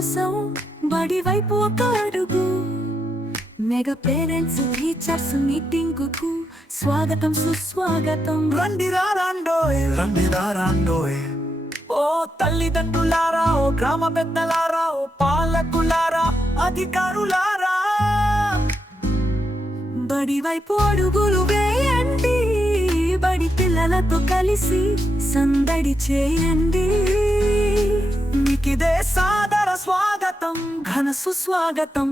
కోసం బడి వైపు ఒక అడుగు. మెగా పేరెంట్స్ టీచర్స్ మీటింగ్కు స్వాగతం సుస్వాగతం. రండి రాండోయ్. రండి రాండోయ్. ఓ తల్లిదండ్రులారా ఓ గ్రామ పెద్దలారా ఓ పాలకులారా అధికారులారా. బడి వైపు అడుగులు వేయండి. బడి పిల్లలతో కలిసి సందడి చేయండి. మీకిదే సాదర స్వాగతం ఘన సుస్వాగతం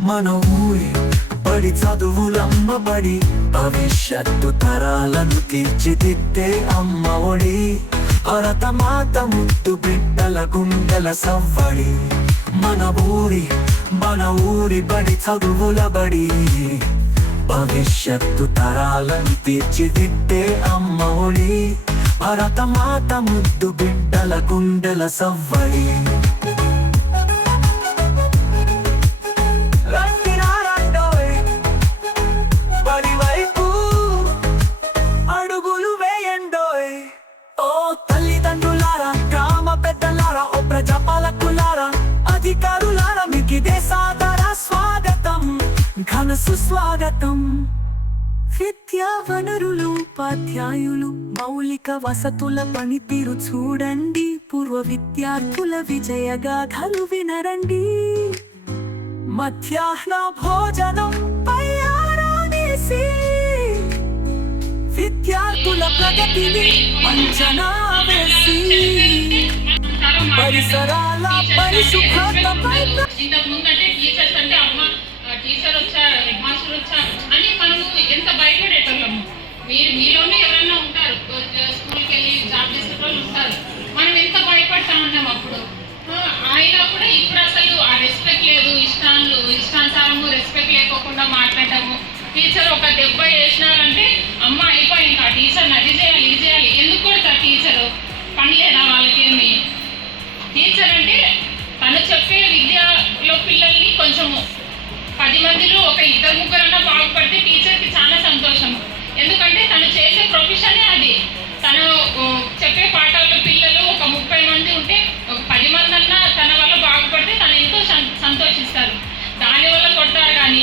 మన ఊరి బడి చదువులమ్మబడి భవిష్యత్తు తరాలను తీర్చిదిద్దే అమ్మ ఒడి భరతమాత ముద్దు బిడ్డల గుండెల సవ్వడి మన ఊరి మన ఊరి బడి చదువుల బడి భవిష్యత్తు తరాలను తీర్చిదిద్దే అమ్మ ఒడి భరతమాత ముద్దు బిడ్డల గుండెల సవ్వడి రండి అడుగులు వేయండోయ్. ఓ తల్లిదండ్రులారా గ్రామ పెద్దలారా ఓ ప్రజాపాలకులారా అధికారులారా మీకిదే సాదర స్వాగతం ఘన సుస్వాగతం. విద్యా వనరులు ఉపాధ్యాయులు. మౌలిక వసతుల పనితీరు చూడండి. పూర్వ విద్యార్థుల విజయ గాథలు వినరండి. మధ్యాహ్న భోజనం పై విద్యార్థుల ప్రగతిని అంచనా వేసి పరిసరాల పరిశుభ్రతపై టీచర్స్ అంటే అమ్మ టీచర్ వచ్చారు హెడ్ మాస్టర్ వచ్చారు అని మనము ఎంత భయపడేటోళ్ళము మీరు మీలోనే ఎవరైనా ఉంటారు. స్కూల్కి వెళ్ళి జాబ్ చేసే వాళ్ళు ఉంటారు. మనం ఎంత భయపడతా ఉన్నాం అప్పుడు? ఆయన కూడా ఇప్పుడు అసలు ఆ రెస్పెక్ట్ లేదు. ఇష్టాలు ఇష్టానుసారము రెస్పెక్ట్ లేకోకుండా మాట్లాడటము టీచర్ ఒక దెబ్బ వేసినారంటే అమ్మ అయిపోయింది ఆ టీచర్ని అది చేయాలి ఇది చేయాలి. ఎందుకు కొడతారు టీచరు పని లేదా వాళ్ళకేమి? టీచర్ అంటే తను చెప్పే విద్యలో పిల్లల్ని కొంచెము పది మందిలో ఒక ఇద్దరు ముగ్గురన్నా బాగుపడితే టీచర్కి చాలా సంతోషం ఎందుకంటే తను చేసే ప్రొఫెషనే అది. తను చెప్పే పాఠాల్లో పిల్లలు ఒక ముప్పై మంది ఉంటే ఒక పది మంది అన్నా తన వల్ల బాగుపడితే తను ఎంతో సంతోషిస్తారు. దానివల్ల కొడతారు కానీ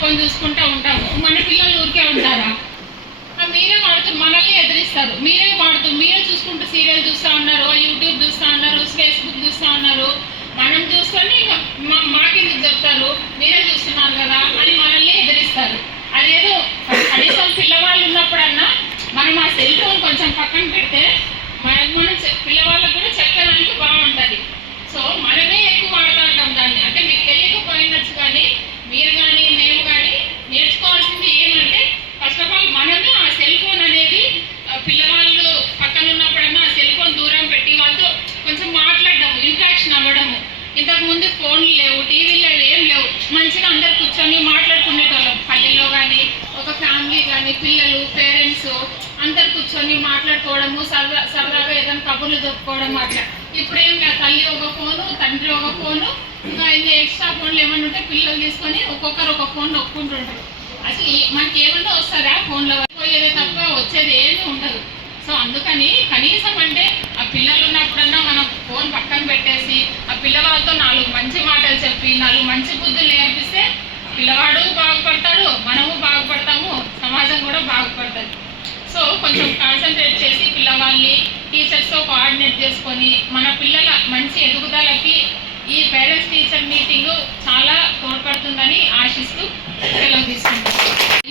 పక్కన చూసుకుంటూ ఉంటాము. మన పిల్లలు ఊరికే ఉంటారా? మీరే వాడుతూ మనల్ని ఎదిరిస్తారు. మీరే వాడుతూ మీరే చూసుకుంటూ సీరియల్ చూస్తూ ఉన్నారు యూట్యూబ్ చూస్తూ ఉన్నారు ఫేస్బుక్ చూస్తూ ఉన్నారు. మనం చూసుకొని మా మాకెందుకు చెప్తారు? మీరే చూస్తున్నారు కదా అని మనల్ని ఎదిరిస్తారు. అదేదో కనీసం పిల్లవాళ్ళు ఉన్నప్పుడన్నా మనం ఆ సెల్ ఫోన్ కొంచెం పక్కన పెడితే మనకు మనం చె- పిల్లవాళ్ళకు కూడా చెప్పడానికి బాగుంటుంది సో మనమే ఎక్కువ వాడుతూ ఉంటాం దాన్ని అంటే మీకు తెలియకపోయినచ్చు కానీ మీరు కానీ మేము కానీ నేర్చుకోవాల్సింది ఏమంటే ఫస్ట్ ఆఫ్ ఆల్ మనమే ఆ సెల్ ఫోన్ అనేది ఆ, పిల్లవాళ్ళు పక్కన ఉన్నప్పుడన్నా ఆ సెల్ ఫోన్ దూరం పెట్టి వాళ్ళతో కొంచెం మాట్లాడడం ఇంట్రాక్షన్ ఇంతకుముందు ఇంతకు ముందు ఫోన్లు లేవు టీవీలు లేవు ఏం లేవు. మంచిగా అందరు కూర్చొని మాట్లాడుకునేటోళ్ళం. పల్లెల్లో కానీ ఒక ఫ్యామిలీ కానీ పిల్లలు పేరెంట్స్ అందరు కూర్చొని మాట్లాడుకోవడము సరదా సరదాగా ఏదైనా కబుర్లు చెప్పుకోవడం అట్లా. ఇప్పుడు ఏం లేదు తల్లి ఒక ఫోను తండ్రి ఒక ఫోను ఇంకా ఇంకా ఎక్స్ట్రా ఫోన్లు ఏమైనా ఉంటే పిల్లలు తీసుకొని ఒక్కొక్కరు ఒక ఫోన్ నొక్కుంటుంటారు. అసలు మనకి ఏమన్నా వస్తుందా ఫోన్లో పోయేదే తప్ప వచ్చేది ఏమీ ఉండదు. సో అందుకని కనీసం అంటే ఆ పిల్లలు ఉన్నప్పుడన్నా మనం ఫోన్ పక్కన పెట్టేసి ఆ పిల్లవాళ్ళతో నాలుగు మంచి మాటలు చెప్పి నాలుగు మంచి బుద్ధులు నేర్పిస్తే పిల్లవాడు బాగుపడతాడు మనము బాగుపడతాము సమాజం కూడా బాగుపడుతుంది. సో కొంచెం కాన్సన్ట్రేట్ చేసి పిల్లవాళ్ళని టీచర్స్తో కోఆర్డినేట్ చేసుకొని మన పిల్లల మంచి ఎదుగుదలకి ఈ పేరెంట్స్ టీచర్ మీటింగ్ చాలా తోడ్పడుతుందని ఆశిస్తూ సెలవు తీసుకుంటాం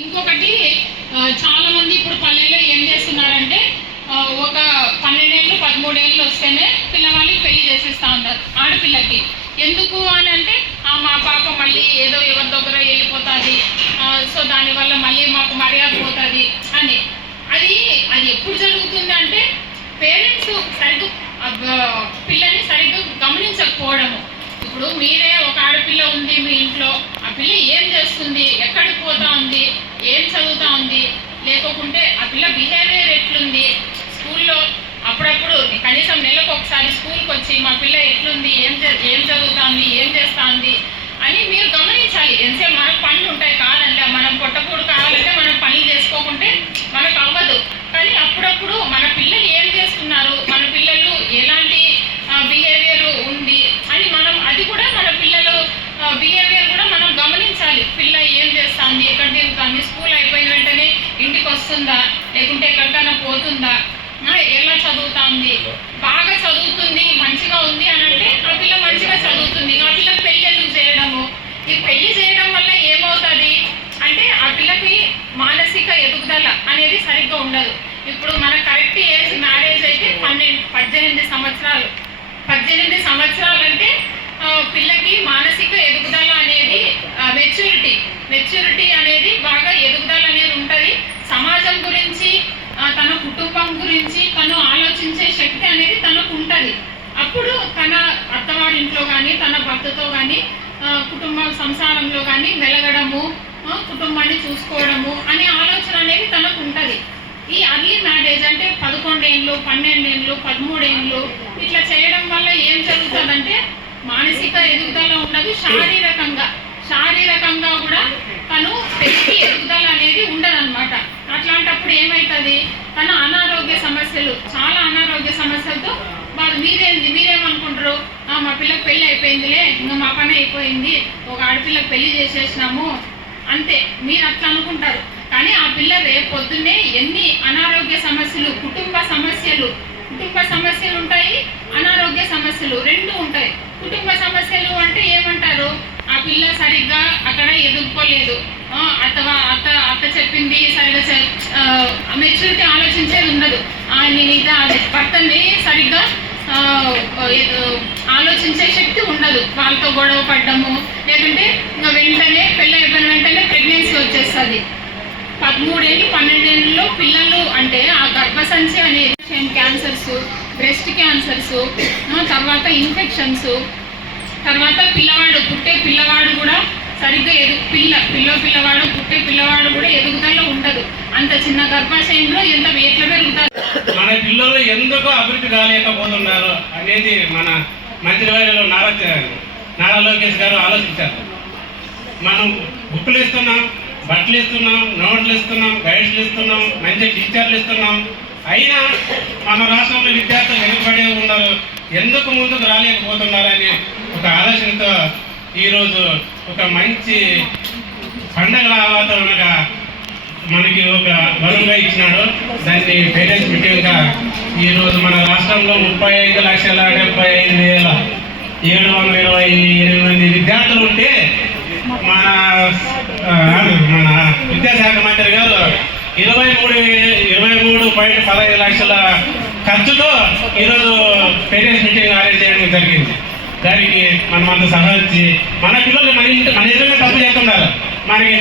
ఇంకొకటి చాలా మంది ఇప్పుడు పల్లెల్లో ఏం చేస్తున్నారంటే ఒక పన్నెండేళ్ళు పదమూడేళ్ళు వస్తేనే పిల్లవాళ్ళకి పెళ్ళి చేసేస్తా ఉన్నారు ఆడపిల్లకి. ఎందుకు అని అంటే "ఆ, మా పాప మళ్ళీ ఏదో ఎవరి దగ్గర వెళ్ళిపోతుంది. సో దానివల్ల మళ్ళీ మాకు మర్యాద పోతుంది అని. అది అది ఎప్పుడు జరుగుతుంది అంటే పేరెంట్స్ సరిగ్గా పిల్లని సరిగ్గా గమనించకపోవడము. ఇప్పుడు మీరే ఒక ఆడపిల్ల ఉంది మీ ఇంట్లో ఆ పిల్ల ఏం చేస్తుంది ఎక్కడికి పోతా ఉంది ఏం చదువుతా ఉంది లేకోకుంటే ఆ పిల్ల బిహేవియర్ ఎట్లుంది స్కూల్లో అప్పుడప్పుడు కనీసం నెలకు ఒకసారి స్కూల్కి వచ్చి మా పిల్ల ఎట్లుంది? ఏం ఏం చదువుతుంది? ఏం చేస్తుంది? అని మీరు గమనించాలి. ఎంతసేపు మనకు పనులు ఉంటాయి కాదంటే మనం పొట్టకూడు కావాలంటే మనం పనులు చేసుకోకుంటే మనకు అవ్వదు. కానీ అప్పుడప్పుడు మన పిల్లలు ఏం చేస్తున్నారు? మన పిల్లలు ఎలాంటి బిహేవియర్ ఉంది అని మనం అది కూడా మన పిల్లలు బిహేవియర్ కూడా మనం గమనించాలి. పిల్ల ఏం చేస్తుంది? ఎక్కడ తిరుగుతుంది స్కూల్ అయిపోయిన వెంటనే ఇంటికి వస్తుందా? లేకుంటే ఎక్కడికైనా పోతుందా? ఎలా ఎలా చదువుతుంది. బాగా చదువుతుంది మంచిగా ఉంది అని అంటే ఆ పిల్ల మంచిగా చదువుతుంది. ఆ పిల్ల పెళ్ళి ఎందుకు చేయడము? ఈ పెళ్ళి చేయడం వల్ల ఏమవుతుంది? అంటే ఆ పిల్లకి మానసిక ఎదుగుదల అనేది సరిగ్గా ఉండదు. ఇప్పుడు మన కరెక్ట్ ఏజ్ మ్యారేజ్ అయితే పన్నెండు పద్దెనిమిది సంవత్సరాలు. పద్దెనిమిది సంవత్సరాలు అంటే పిల్లకి మానసిక ఎదుగుదల అనేది మెచ్యూరిటీ మెచ్యూరిటీ అనేది బాగా ఎదుగుదల అనేది ఉంటుంది. సమాజం గురించి తన కుటుంబం గురించి తను ఆలోచించే శక్తి అనేది తనకు ఉంటుంది అప్పుడు తన అత్తవారింట్లో కానీ తన భర్తతో కానీ కుటుంబ సంసారంలో కానీ మెలగడము కుటుంబాన్ని చూసుకోవడము అనే ఆలోచన అనేది తనకు ఉంటుంది ఈ అర్లీ మ్యారేజ్ అంటే పదకొండేళ్ళు పన్నెండేళ్ళు పదమూడేళ్ళు ఇట్లా చేయడం వల్ల ఏం జరుగుతుందంటే మానసిక ఎదుగుదల ఉండదు శారీరకంగా. శారీరకంగా కూడా తను వ్యక్తి ఎదుగుదల అనేది ఉండదన్నమాట అట్లాంటప్పుడు ఏమవుతుంది తన అనారోగ్య సమస్యలు చాలా అనారోగ్య సమస్యలతో వాళ్ళు మీరేంది మీరేమనుకుంటారు? మా పిల్లకి పెళ్ళి అయిపోయిందిలే ఇంకా మా పని అయిపోయింది ఒక ఆడపిల్లకి పెళ్ళి చేసేసినాము అంతే. మీరు అట్లా అనుకుంటారు. కానీ ఆ పిల్ల రేపు పొద్దున్నే ఎన్ని అనారోగ్య సమస్యలు కుటుంబ సమస్యలు కుటుంబ సమస్యలు ఉంటాయి అనారోగ్య సమస్యలు రెండు ఉంటాయి. కుటుంబ సమస్యలు అంటే ఏమంటారు? ఆ పిల్ల సరిగ్గా అక్కడ ఎదుర్కోలేదు ఆ, అత్త అత్త చెప్పింది సరిగ్గా మెచ్యూరిటీ ఆలోచించేది ఉండదు. ఆయన నేను భర్తని సరిగ్గా ఆలోచించే శక్తి ఉండదు. వాళ్ళతో గొడవ పడ్డము లేకుంటే ఇంకా వెంటనే పెళ్ళి అయిపోయిన వెంటనే ప్రెగ్నెన్సీ వచ్చేస్తుంది. పదమూడేళ్ళు పన్నెండేళ్ళలో పిల్లలు అంటే ఆ గర్భసంచి అనేది క్యాన్సర్స్ బ్రెస్ట్ క్యాన్సర్స్ తర్వాత ఇన్ఫెక్షన్స్ తర్వాత పిల్లవాడు పుట్టే పిల్లవాడు కూడా సరిగ్గా పిల్ల పిల్ల పిల్లవాడు పుట్టే పిల్లవాడు కూడా ఎదుగుదలలో ఉండదు. అంత చిన్న గర్భాశయంలో ఎంత ఎట్లా పెరుగుతారు మన పిల్లలు ఎందుకు అభివృద్ధి కాలేకపోతున్నారు అనేది మన మంత్రివర్యులు నారా నారా లోకేష్ గారు ఆలోచించారు. మనం బుక్లు ఇస్తున్నాం బట్టలు ఇస్తున్నాం నోట్లు ఇస్తున్నాం గైడ్స్లు ఇస్తున్నాం మంచి టీచర్లు ఇస్తున్నాం అయినా మన రాష్ట్రంలో విద్యార్థులు వెనుకబడి ఉన్నారు ఎందుకు ముందుకు రాలేకపోతున్నారని ఒక ఆలోచనతో ఈరోజు ఒక మంచి పండగ వాతావరణంగా మనకి ఒక బలంగా ఇచ్చినాడు. దాన్ని పేరెంట్స్ ముఖ్యంగా ఈరోజు మన రాష్ట్రంలో ముప్పై ఐదు లక్షల డెబ్బై ఐదు వేల ఏడు వందల ఇరవై ఎనిమిది మంది విద్యార్థులు ఉంటే మన మన విద్యాశాఖ మంత్రి గారు ఇరవై మూడు ఇరవై మూడు పాయింట్ పదహైదు లక్షల ఖర్చుతో ఈరోజు పేరెంట్స్ మీటింగ్ అరేంజ్ చేయడం జరిగింది. దానికి మనం అంత సహకరించి మన పిల్లలు మన ఇంటి మన ఎదురుగా తప్పు చేస్తున్నారు మనకి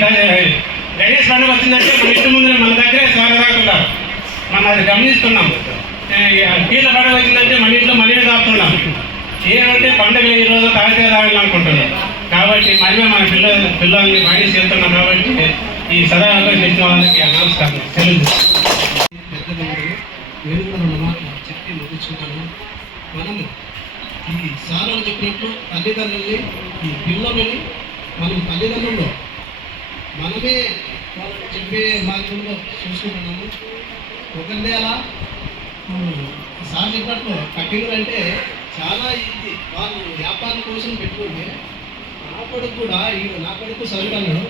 గణేష్ పండుగ వచ్చిందంటే మన ఇంటి ముందు మన దగ్గరే స్వాగతాకున్నారు మనం అది గమనిస్తున్నాం. కీళ్ళ పండుగ వచ్చిందంటే మన ఇంట్లో మనమే దాపుతున్నాం. ఏమంటే పండుగ ఈ రోజు తాగితే తాగాలి అనుకుంటున్నాం కాబట్టి మనమే మన పిల్ల పిల్లల్ని మైనస్ చేస్తున్నాం కాబట్టి ఈ సదా అవకాశం వాళ్ళకి నమస్కారం. తెలుగు పెద్దలందరూ నేను కూడా రెండు మాటలు చెప్పి ముగించుకుంటాను. మనము ఈ సారాలు చెప్పినట్లు తల్లిదండ్రుల్ని ఈ పిల్లలని మనం తల్లిదండ్రులు మనమే వాళ్ళకి చెప్పే మార్గంలో చూసుకుంటున్నాము. ఒకరిదే అలా సార్ చెప్పినట్లు కట్టింగులు అంటే చాలా ఇది వాళ్ళు వ్యాపారం కోసం పెట్టుకుంటే నా కొడుకు కూడా ఈయన నా కొడుకు చదువుతున్నాడు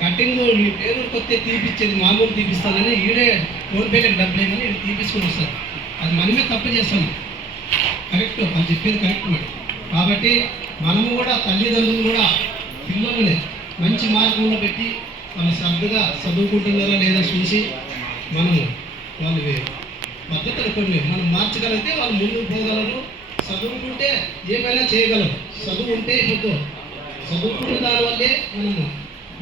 కట్టింగ్ నీ పేరు కొత్త తీపిచ్చేది మామూలు తీపిస్తానని ఈడే ఫోన్పేకి డబ్బులు ఏమని ఈడు తీపించుకొని వస్తారు అది మనమే తప్పు చేస్తాము. కరెక్ట్ అది చెప్పేది కరెక్ట్ కాబట్టి మనము కూడా తల్లిదండ్రులు కూడా పిల్లల్ని మంచి మార్గంలో పెట్టి వాళ్ళు శ్రద్ధగా చదువుకుంటున్నారా లేదా చూసి మనము వాళ్ళు పద్ధతులు కొన్ని మనం మార్చగలిగితే వాళ్ళు ముందుకు పోగలరు. చదువుకుంటే ఏమైనా చేయగలరు. చదువు ఉంటే ఇప్పుడు చదువుకున్న దానివల్లే మనము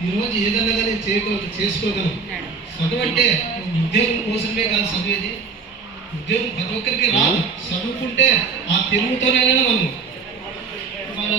ఈరోజు ఏదైనా కానీ చేయగల చేసుకోగలం. చదువు అంటే ఉద్యోగం కోసమే కాదు చదివేది. ఉద్యోగం ప్రతి ఒక్కరికి రాదు. చదువుకుంటే ఆ తెలుగుతోనైనా మనం మన